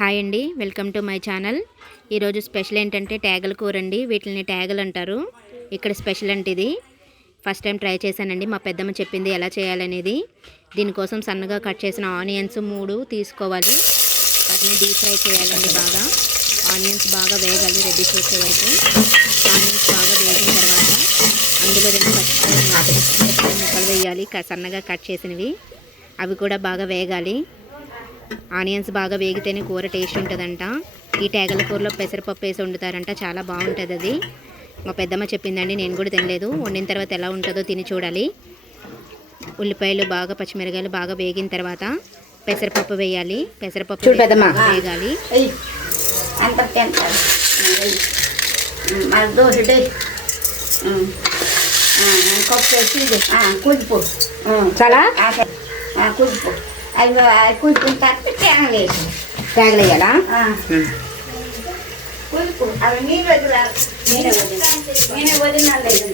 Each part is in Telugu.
హాయ్ అండి వెల్కమ్ టు మై ఛానల్. ఈరోజు స్పెషల్ ఏంటంటే ట్యాగల కూర అండి వీటిని ట్యాగలు అంటారు. ఇక్కడ స్పెషల్ అంటే ఇది ఫస్ట్ టైం ట్రై చేశానండి మా పెద్దమ్మ చెప్పింది ఎలా చేయాలనేది. దీనికోసం సన్నగా కట్ చేసిన ఆనియన్స్ మూడు తీసుకోవాలి. వాటిని డీప్ ఫ్రై చేయాలండి బాగా. ఆనియన్స్ బాగా వేగాలి రెడీ చేసే వరకు. ఆనియన్స్ బాగా వేగిన తర్వాత అందులో రెండు పచ్చిమిరపకాయలు ముక్కలు వేయాలి క- సన్నగా కట్ చేసినవి. అవి కూడా బాగా వేగాలి. ఆనియన్స్ బాగా వేగితేనే కూర టేస్ట్ ఉంటుందంట. ఈ టేగల కూరలో పెసరపప్పు వేసి వండుతారంట చాలా బాగుంటుంది అది. మా పెద్దమ్మ చెప్పిందండి నేను కూడా తినలేదు. వండిన తర్వాత ఎలా ఉంటుందో తిని చూడాలి. ఉల్లిపాయలు బాగా పచ్చిమిరకాయలు బాగా వేగిన తర్వాత పెసరపప్పు వేయాలి. పెసరపప్పు. వేగాలి. చాలా? కుదిపు. అవి అవి కుదిపిన తర్వాత తేగ వేసి టేగలు వేయాలా కుదిపు అవి నీళ్ళు వదిలారు నేనే వదిలినా నేనే వదిలినా లేదు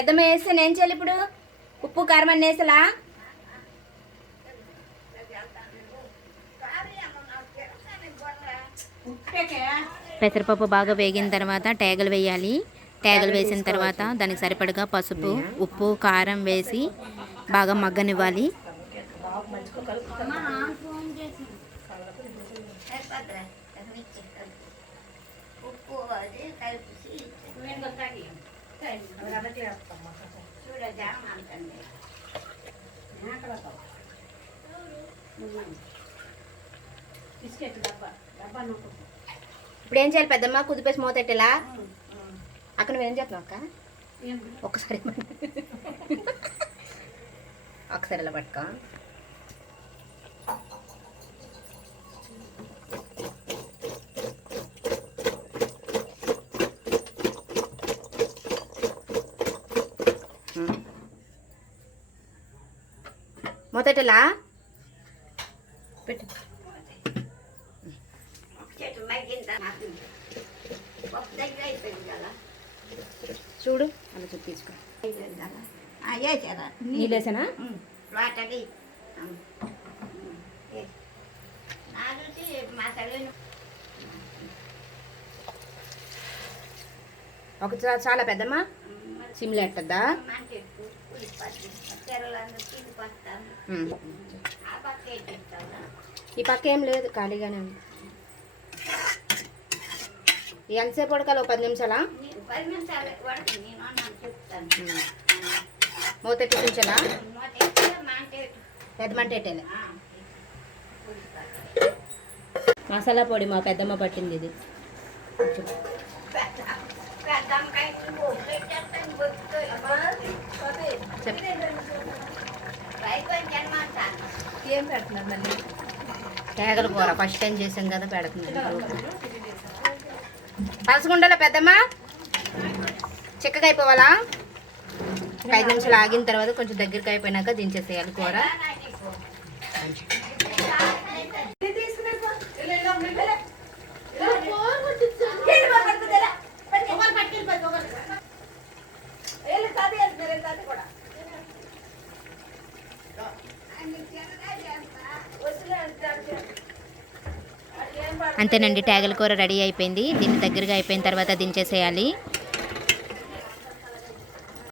పెద్దమ్మ వేస్తే నేను చేయాలి ఇప్పుడు? ఉప్పు కారం అన్నీ వేసలా? పెసరపప్పు బాగా వేగిన తర్వాత టేగలు వేయాలి. టేగలు వేసిన తర్వాత దానికి సరిపడగా పసుపు ఉప్పు కారం వేసి బాగా మగ్గనివ్వాలి. ఉప్పు ఇప్పుడు ఏం చేయాలి పెద్దమ్మ? కుదిపేసి మూతెట్టేలా అక్కడ నువ్వేం చేస్తున్నావు అక్క? ఒకసారి ఒకసారి ఇలా పట్టుకో. పెట్టు. కదా చూడు అలా చూపు తీసుకో. అయిపోయింది కదా వేసారా నీళ్ళు వేసానా? వాటది. నా రుచి మా తల్లిని ఒక చాలా పెద్దమ్మా. సిమ్లో ఎట్టద్దా ఈ పక్క ఏం లేదు ఖాళీగానే ఉంది. ఎంతసేపు ఉడకాలి? ఒక పది నిమిషాలా? మూతెట్టి పెద్ద మంట మసాలా పొడి మా పెద్దమ్మ పట్టింది ఇది. చెప్పు ఏం పెడుతున్నారు మళ్ళీ? తేగల కూర. ఫస్ట్ టైం చేసాం కదా పెడుతున్నాను పలసగుండలో పెద్దమ్మ చిక్కగా అయిపోవాలా? ఒక ఐదు నిమిషాలు ఆగిన తర్వాత కొంచెం దగ్గరికి అయిపోయినాక దించేసేయాలి కూర. అంతేనండి ట్యాగల కూర రెడీ అయిపోయింది. దీన్ని దగ్గరగా అయిపోయిన తర్వాత దించేసేయాలి.